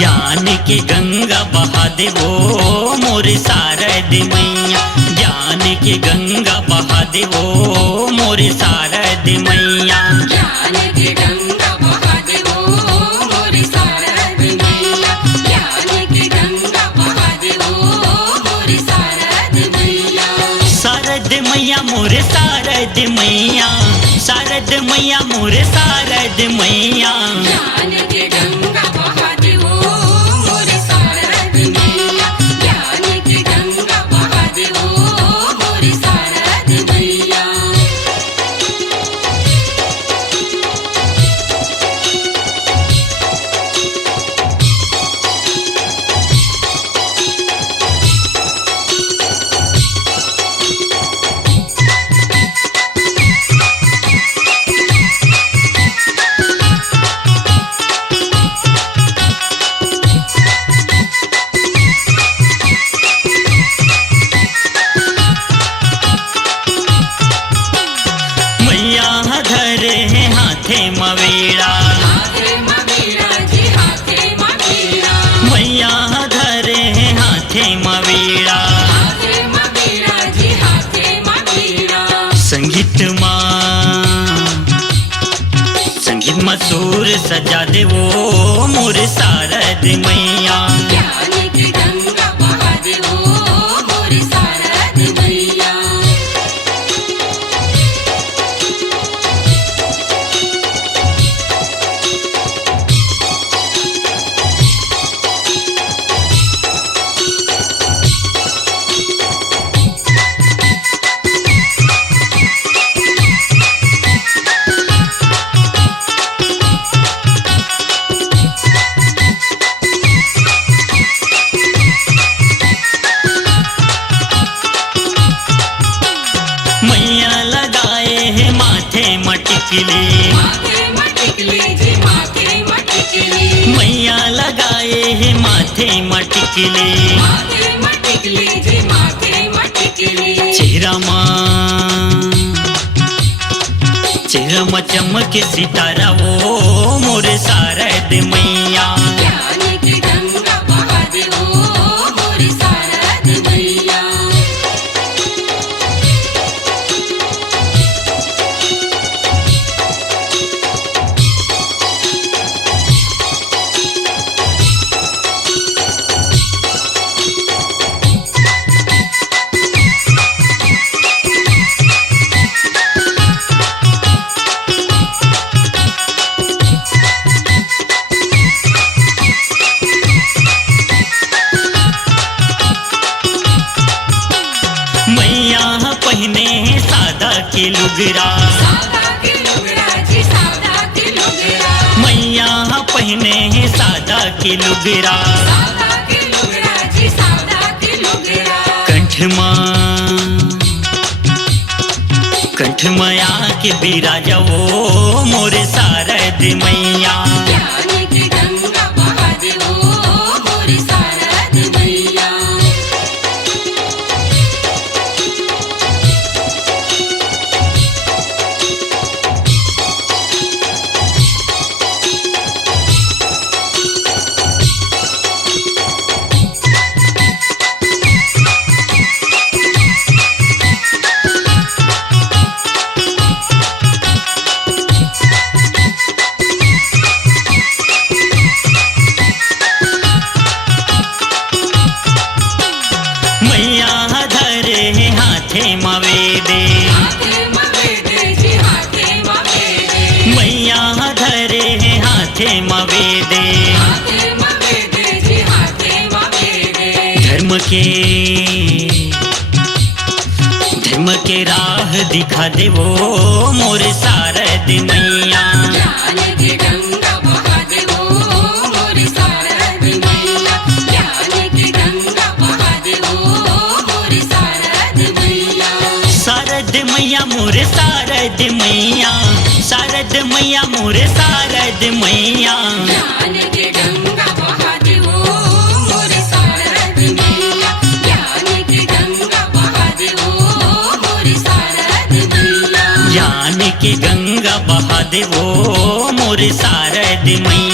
ज्ञान के गंगा बहा देवो मोरे शारद मैया। ज्ञान के गंगा बहा देवो मोरे शारद मैया। ज्ञान की गंगा बहा देवो मोरे शारद मैया। ज्ञान की गंगा बहा देवो मोरे शारद मैया। शारद मैया मोरे शारद मैया। शारद मैया मोरे शारद मैया। ज्ञान की गंगा बहा देवो मोरे शारद मैया। ज्ञान की गंगा बहा देवो मोरे शारद मैया। हाथे मवेड़ा हाथे मवेड़ा जी हाथे मवेड़ा। मैया धरे हाथे मवेड़ा। हाथे मवेड़ा जी हाथे मवेड़ा। संगीत में सुर सजा देवो मोरे शारद मैया। ज्ञान की गंगा बहा देवो मोरे शारद मैया। माथे मटिकली माथे मटिकली जी माथे मटिकली। मैया लगाए है माथे मटिकली। माथे मटिकली जी माथे मटिकली। चेहरा में चमक सितारा वो मोरे शारद मैया। ज्ञान की गंगा बहा देवो मोरे शारद मैया। पहने सादा के लुगरा। सादा के लुगरा जी सादा के लुगरा। मैया पहने सादा के लुगरा। सादा के लुगरा जी सादा के लुगरा। कंठ माया के बिराजा वो मोरे शारद मैया। ज्ञान की गंगा बहा देवो मोरे शारद मैया। हाथे मवेदे हाथे मवेदे जी हाथे मवेदे। मैया धरे हाथे मवेदे। हाथे मवेदे जी हाथे मवेदे। धर्म के राह दिखा देवो मोरे शारद मैया। ज्ञान की गंगा बहा देवो मोरे शारद मैया। ज्ञान की गंगा बहा देवो मोरे शारद मैया। शारद मैया मोरे शारद मैया। शारद मैया मोरे शारद मैया। ज्ञान की गंगा बहा देवो मोरे शारद मैया। ज्ञान की गंगा बहा देवो मोरे शारद मैया। ज्ञान की गंगा बहा देवो मोरे शारद मैया।